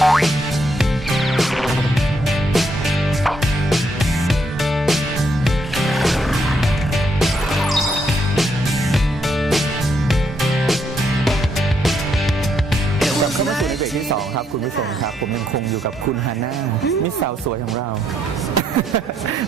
ก 2 ครับ คุณผู้ชมครับ ผมยังคงอยู่กับคุณฮาน่ามิสสาวสวยของเรา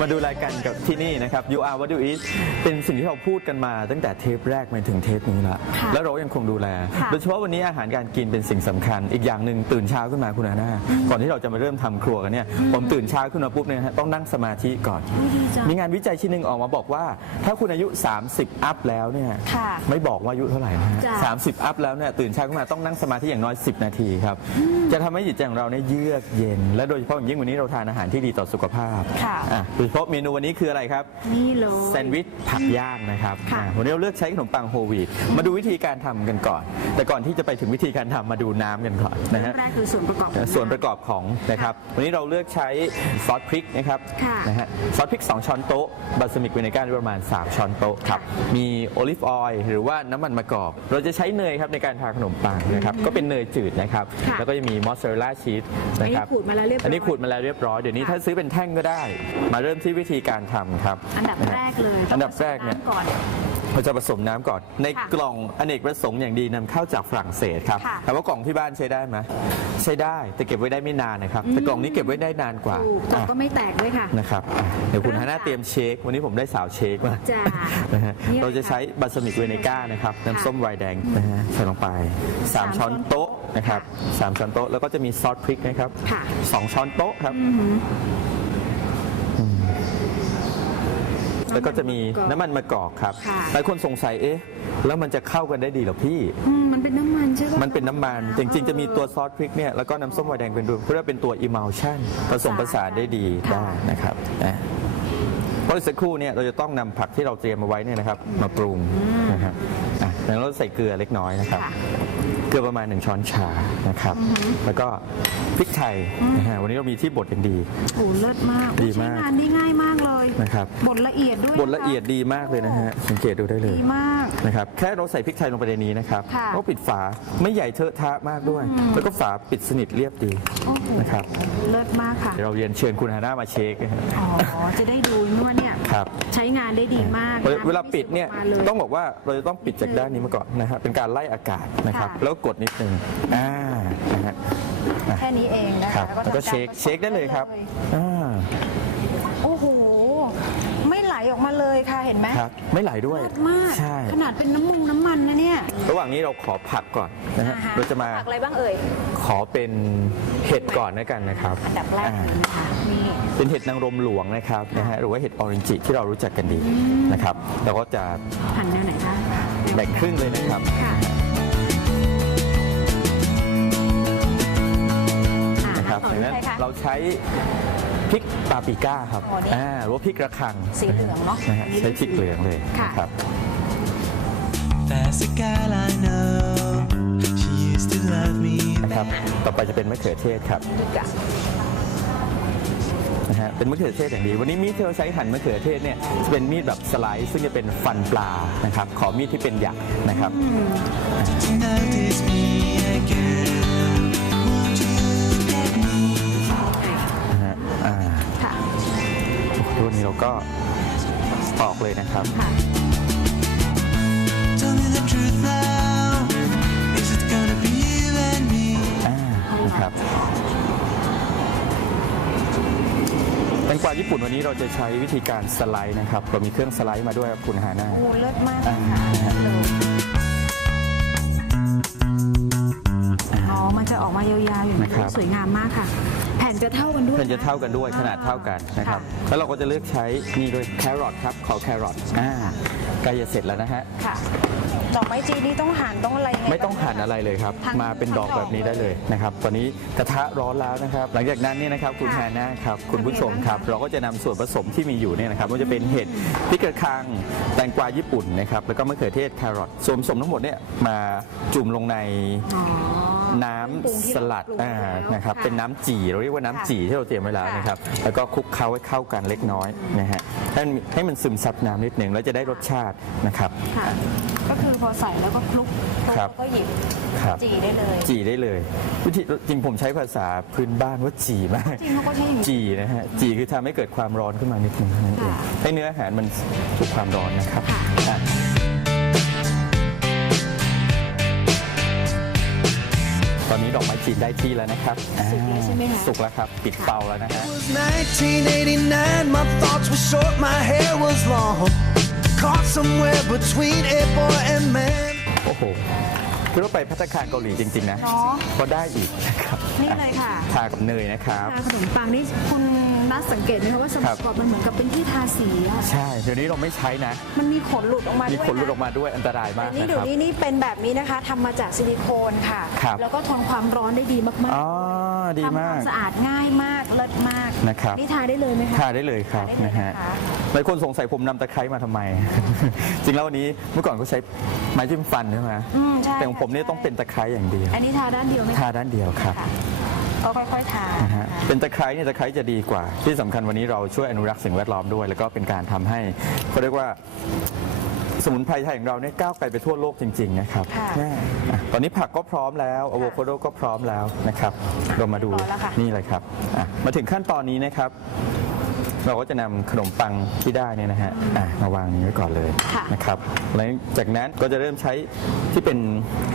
มาดูรายการกับที่นี่นะครับ You Are What You Eat เป็นสิ่งที่เราพูดกันมาตั้งแต่เทปแรกมาถึงเทปนี้ละค่ะแล้วเราก็ยังคงดูแล ค่ะโดยเฉพาะวันนี้อาหารการกินเป็นสิ่งสำคัญ อีกอย่างหนึ่งตื่นเช้าขึ้นมาคุณฮาน่าก่อนที่เราจะมาเริ่มทำครัวกันเนี่ยผมตื่นเช้าขึ้นมาปุ๊บเนี่ยนะฮะต้องนั่งสมาธิก่อน ดีจังมีงานวิจัยชิ้นหนึ่งออกมาบอกว่า ถ้าคุณอายุ 30 อัพแล้วเนี่ยค่ะไม่บอกว่าอายุเท่าไหร่นะฮะจ้ะสามสิบอัพแล้วเนี่ยตื่นเช้าขึ้นมาต้องนั่งสมาธิอย่างน้อย 10 นาทีครับจะทำให้จิตใจของเราเนี่ยเยือกเย็น และโดยเฉพาะอย่างยิ่งวันนี้เราทานอาหารที่ดีต่อสุขภาพค่ะ อะโดยเฉพาะเมนูวันนี้คืออะไรครับ นี่เลย แซนด์วิชผักย่างนะครับค่ะอะวันนี้เราเลือกใช้ขนมปังโฮลวีตมาดูวิธีการทำกันก่อน แต่ก่อนที่จะไปถึงวิธีการทำมาดูน้ำกันก่อนนะเริ่ฮะมแรกคือส่วนประกอบของส่วนประกอบของนะครับ วันนี้เราเลือกใช้ซอสพริกนะครับค่ะนะฮะซอสพริก 2 ช้อนโต๊ะบาสมิกวินิก้าประมาณ 3 ช้อนโต๊ะครับมีโอลิฟออยล์หรือว่าน้ำมันมะกอก เราจะใช้เนยครับในการทาขนมปังนะครับก็เป็นเนยจืดนะครับ ค่ะแล้วก็จะมีมอสซาเรลล่าชีสนะครับอันนี้ขูดมาแล้วเรียบร้อยอันนี้ขูดมาแล้วเรียบร้อยเดี๋ยวนี้ค่ะถ้าซื้อเป็นแท่งก็ได้ มาเริ่มที่วิธีการทำครับอันดับแรกเลยอันดับแรกเนี่ยต้องผสมำก่อน เราจะผสมน้ำก่อน ในค่ะกล่องอเนกประสงค์อย่างดีนำเข้าจากฝรั่งเศสครับค่ะแต่ว่ากล่องที่บ้านใช้ได้ไหมใช้ได้แต่เก็บไว้ได้ไม่นานนะครับ แต่กล่องนี้เก็บไว้ได้นานกว่าถูกแต่อะก็ไม่แตกด้วยค่ะ นะครับอะเดี๋ยวคุณเริ่มฮาน่าจากเตรียมเชควันนี้ผมได้สาวเชคมา จ้า นะฮะนี่เลยเราจะใช้บาสมิกเวเนก้านะครับน้ำส้มไวน์แดงนะฮะใส่ลงไปสาม3ช้อนโต๊ะนะครับสามช้อนโต๊ะแล้วก็จะมีซอสพริกนะครับค่ะสองช้อนโต๊ะครับ อือหือ แล้วก็จะมีน้ำมันมะกอกครับค่ะ หลายคนสงสัยเอ๊ะแล้วมันจะเข้ากันได้ดีเหรอพี่ อืมมันเป็นน้ำมันใช่ปะมันเป็นน้ำมันจริงๆ จะมีตัวซอสพริกเนี่ยแล้วก็น้ำส้มไวน์แดงเป็นตัวเพื่อเป็นตัว emulsion ผสมผสานได้ดีค่ะได้นะครับนะเพราะอีกสักครู่เนี่ยเราจะต้องนำผักที่เราเตรียมมาไว้เนี่ยนะครับมาปรุงนะครับอะแล้วเราใส่เกลือเล็กน้อยนะครับ ค่ะ เกลือประมาณ 1 ช้อนชานะครับ แล้วก็พริกไทยนะฮะวันนี้เรามีที่บดอย่างดี โอ้เลิศมากดีมาก ใช้งานได้ง่ายมากเลย นะครับบดละเอียดด้วยบดละเอียดดีมากเลยนะฮะสังเกตดูได้เลยดีมากนะครับแค่เราใส่พริกไทยลงไปในนี้นะครับค่ะก็ปิดฝาไม่ใหญ่เทอะทะมากด้วย แล้วก็ฝาปิดสนิทเรียบดีโอ้โหนะครับเลิศมากค่ะเดี๋ยวเราเรียนเชิญคุณฮาน่ามาเช็คนะฮะอ๋อจะได้ดูว่าเนี่ยครับใช้งานได้ดีมากเวลาเวลาปิดเนี่ยำที่สุกมาลต้องบอกว่าเราจะต้องปิดจากด้านนี้มาก่อนนะฮะเป็นการไล่อากาศนะครับค่ะแล้วกดนิดนึงอ่านะฮะแค่นี้เองนะครัคะบแล้วก็เช็คเช็คได้เลยครับอ่า โอ้โห ไม่ไหลออกมา เลยค่ะเห็นไหมครับไม่ไหลด้วยเลิศมากใช่ ขนาดเป็นน้ำมูน้ำมันนะเนี่ยระหว่างนี้เราขอผักก่อนนะฮะอ่าฮะเราจะมาผักอะไรบ้างเอ่ย ขอเป็นเห็ดก่อนนะกันนะครับ อันดับแรกอ่าเลยนะคะนี่เป็นเห็ดนางรมหลวงนะครับนะฮะหรือว่าเห็ดออรินจิที่เรารู้จักกันดีนะครับเราก็จะหั่นแนวไหนคะแบ่งครึ่งเลยนะครับ ค่ะ เราใช้พริกปาปริก้าครับอ๋อนี่อ่าหรือว่าพริกระคังสีเหลืองเนอะนะฮะอันนี้ใช้พริกเหลืองเลยค่ะนะครับ There's a girl I know. She used to love me. นะครับ ต่อไปจะเป็นมะเขือเทศครับดีกะนะฮะ เป็นมะเขือเทศอย่างดี วันนี้มีดที่เราใช้หั่นมะเขือเทศเนี่ยจะเป็นมีดแบบสไลด์ ซึ่งจะเป็นฟันปลา นะครับ ขอมีดที่เป็นหยักนะครับ To notice me again. นนี้เราก็ปอกเลยนะครับค่ะ Tell me the truth now. Is it gonna be you and me? อ่านะครับแตงกวาญี่ปุ่นวันนี้เราจะใช้วิธีการสไลด์นะครับ เรามีเครื่องสไลด์มาด้วยครับคุณฮาน่าโอ้เลิศมากอ่าค่ะอ๋อ มันจะออกมายาวๆอย่างนี้นะครับ สวยงามมากค่ะ แผ่นจะเท่ากันด้วยเพื่อนจะเท่ากันด้วยขนาดเท่ากันนะครับ แล้วเราก็จะเลือกใช้นี่ด้วยแครอทครับขอแครอทอ่าใกล้จะเสร็จแล้วนะฮะค่ะดอกไม้จีนนี่ต้องหั่นต้องอะไรยังไงไม่ต้องหั่นอะไรเลยครับทั้งมาเป็นดอกทั้งแบบนี้ได้เลยนะครับ ตอนนี้กระทะร้อนแล้วนะครับ หลังจากนั้นเนี่ยนะครับคุณค่ะแฮนน่าครับ คุณผู้ชมครับ เราก็จะนำส่วนผสมที่มีอยู่เนี่ยนะครับว่าจะเป็นเห็ดพริกกระคังแตงกวาญี่ปุ่นนะครับแล้วก็มะเขือเทศแครอทส่วนผสมทั้งหมดเนี่ยมาจุ่มลงในอ๋อ น้ำสลัดปรุงที่อ่าเราปรุงแล้วนะครับค่ะเป็นน้ำจี่เราเรียกว่าน้ำจี่ที่เราเตรียมไว้แล้วค่ะนะครับแล้วก็คลุกเคล้าให้เข้ากันเล็กน้อยนะฮะให้มันให้มันซึมซับน้ำนิดหนึ่งแล้วจะได้รสชาตินะครับค่ะก็คือพอใส่แล้วก็คลุกคลุกครับแล้วก็หยิบครับจีได้เลย จีได้เลยวิธีจริงผมใช้ภาษาพื้นบ้านว่าจีมากจริงเขาก็ใช้อย่างนี้จีนะฮะจีคือทำให้เกิดความร้อนขึ้นมานิดนึงเท่านั้นเองค่ะให้เนื้ออาหารมันถูกความร้อนนะครับ ตอนนี้ดอกไม้จีนได้ที่แล้วนะครับสุกแล้วใช่ไหมคะสุกแล้วครับ ปิดเตาแล้วนะฮะ It was 1989, my thoughts were short, my hair was long. Caught somewhere between a boy and man. โอ้โหคือเราไปพัตตาคารเกาหลีจริง ๆ นะ เนาะ ก็ได้อีกนะครับนี่เลยค่ะ ทากับเนยนะครับทาขนมปังนี่คุณนัท สังเกตไหมคะว่าสคมัรัยบก่อนมันเหมือนกับเป็นที่ทาสีอะใช่ เดี๋ยวนี้เราไม่ใช้นะ มันมีขนหลุดออกมาด้วยมีขนหลุดออกนะมาด้วยอันตรายมากแต่นี่นะเดี๋คยวรับ นี้นี่เป็นแบบนี้นะคะทำมาจากซิลิโคนค่ะ ครับ แล้วก็ทนความร้อนได้ดีมากอ๋อ ๆดีทำคมาวาก มสะอาดง่ายมากเลิศมากนะครับ นี่ทาได้เลยไหมคะ ทาได้เลยครับทาได้เลยนะฮะนะคะ หลายคนสงสัยผมนำตะไคร้มาทำไม จริงแล้ววันนี้เมื่อก่อนก็ใช้ไม้จิ้มฟันใช่ไหมอืมใช่แต่ของผมเนี่ยใช่ต้องเป็นตะไคร้อย่างเดียว อันนี้ทาด้านเดียวไหมทาด้านเดียวครับ ค่ะ ก็ค่อยๆทานะฮะเป็นตะไคร้เนี่ยตะไคร้จะดีกว่า ที่สำคัญวันนี้เราช่วยอนุรักษ์สิ่งแวดล้อมด้วย แล้วก็เป็นการทำให้เขาเรียกว่าสมุนไพรไทยของเราเนี่ยก้าวไกลไปทั่วโลกจริง ๆ นะครับค่ะแม่อะตอนนี้ผักก็พร้อมแล้วอะโวคาโดก็พร้อมแล้วนะครับ เรามาดูพร้อมแล้วค่ะ นี่เลยครับอะมาถึงขั้นตอนนี้นะครับ เราก็จะนำขนมปังที่ได้เนี่ยนะฮะอะมาวางนี้ไว้ก่อนเลยค่ะ นะครับหลังจากนั้นก็จะเริ่มใช้ที่เป็น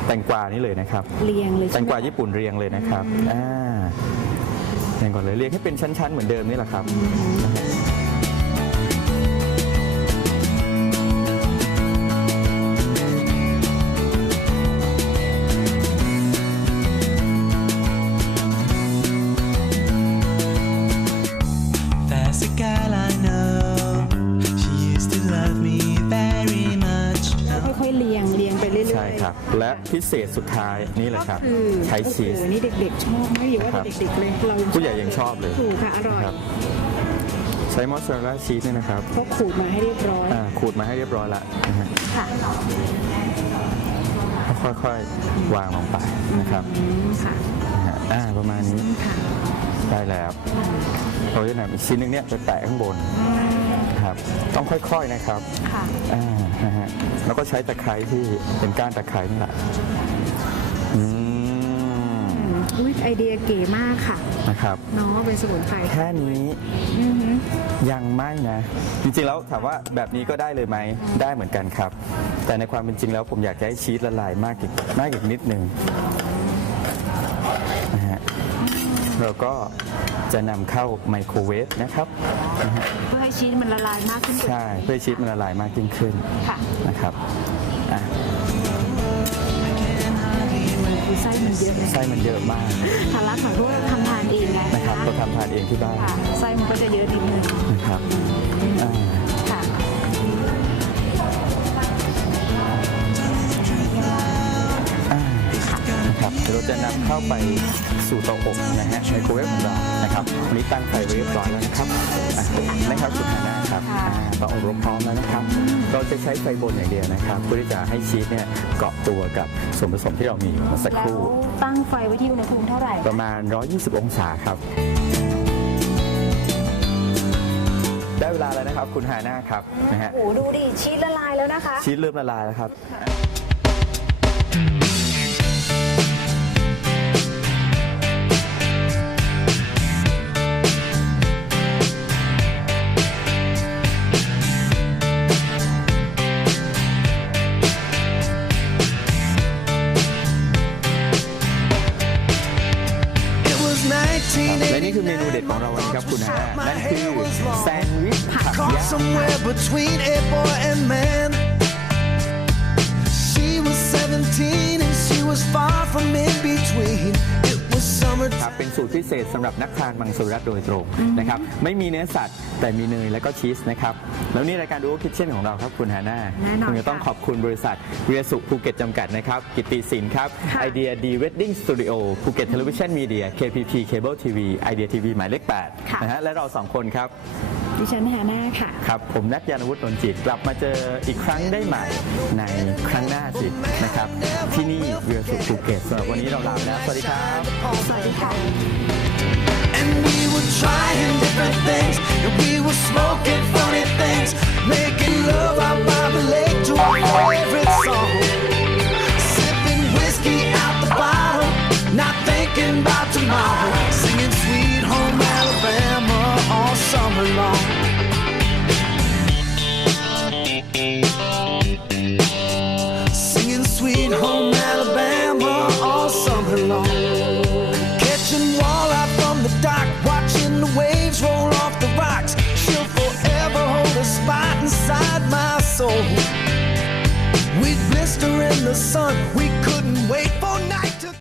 แตงกวานี่เลยนะครับ เรียงเลยแตใช่งไหม กวาญี่ปุ่นเรียงเลยนะครับ อ่าเรียงก่อนเลยเรียงให้เป็นชั้น ๆ เหมือนเดิมนี่แหละครับนะฮะ และพิเศษสุดท้ายนี่เลยครับคือใช้ชีส โอ้โหนี่เด็กๆชอบไม่อยู่ว่าครับเด็กๆเลยเราผู้ใหญ่ยังชอบเลย ถูกค่ะอร่อยนะครับใช้มอสซาเรลล่าชีสเนี่ยนะครับเพราะขูดมาให้เรียบร้อยอ่าขูดมาให้เรียบร้อยแล้วนะฮะค่ะค่อยๆวางลงไปนะครับอืมค่ะนะฮะอ่าประมาณนี้ค่ะได้แล้วเราจะนำอีกชิ้นหนึงเนี่ยไปแปะข้างบนครับ ต้องค่อยๆนะครับค่ะ อ่า นะฮะแล้วก็ใช้ตะไคร้ที่เป็นก้านตะไคร้นี่แหละอืมอุ้ยไอเดียเก๋มากค่ะนะครับเนาะเป็นสมุนไพรแค่นี้อือหือ ยังไม่นะจริงๆแล้วถามว่าแบบนี้ก็ได้เลยไหมได้เหมือนกันครับ แต่ในความเป็นจริงแล้วผมอยากจะให้ชีสละลายมากอีกมากอีกนิดหนึ่งนะฮะเราก็จะนำเข้าไมโครเวฟนะครับนะฮะเพื่อให้ ชีสมันละลายมากขึ้นใช่เพื่อให้ชีสมันละลายมากยิ่งขึ้นค่ะนะครับอะคือไส้มันเยอะไส้มันเยอะมากทารักของด้วยทำทานเองไงนะครับเราทำทานเองที่บ้านค่ะไส้มันก็จะเยอะนิดนึงนะครับอ่า จะนำเข้าไปสู่เตาอบนะฮะไมโครเวฟของเรานะครับวันนี้ตั้งไฟไว้เรียบร้อยแล้วนะครับอะนะครับสุดท้ายนะครับค่ะอ่าเตาอบเราพร้อมแล้วนะครับ เราจะใช้ไฟบนอย่างเดียวนะครับเพื่อที่จะให้ชีสเนี่ยเกาะตัวกับส่วนผสมที่เรามีอยู่เมื่อสักคแล้วรู่ ตั้งไฟไว้ที่อุณหภูมิเท่าไหร่ ประมาณ 120 องศาครับ ได้เวลาแล้วนะครับคุณฮาน่าครับนะฮะโอ้โหดูดิชีสละลายแล้วนะคะ ชีสเริ่มละลายแล้วครับ ครับคุณฮาน่านั่นคือแซนด์วิชผัก Caught ย่าง somewhere between a boy and man. She was 17 and she was far from in สูตรพิเศษสำหรับนักทานมังสวิรัตโดยตรงนะครับไม่มีเนื้อสัตว์แต่มีเนยและก็ชีสนะครับแล้วนี่รายการดูคิทเช่นของเราครับคุณฮาน่าแน่นอนคุณจะต้องค่ะขอบคุณบริษัทเรียสุภูเก็ตจำกัดนะครับกิตติสินครับค่ะ ไอเดียดีเวดดิ้งสตูดิโอภูเก็ตเทเลวิชันมีเดีย KPP Cable TV ไอเดียทีวีหมายเลขค่ะ8นะฮะและเราสองคนครับ ดิฉันฮาน่าค่ะ ครับ ผมนัทยานวุฒินนท์จิต กลับมาเจออีกครั้งได้ใหม่ในครั้งหน้าสินะครับ ที่นี่เรือสุภูเก็ตสำหรับวันนี้เราลาไปแล้ว สวัสดีครับ สวัสดีค่ะ And And we were trying different things, the sun, we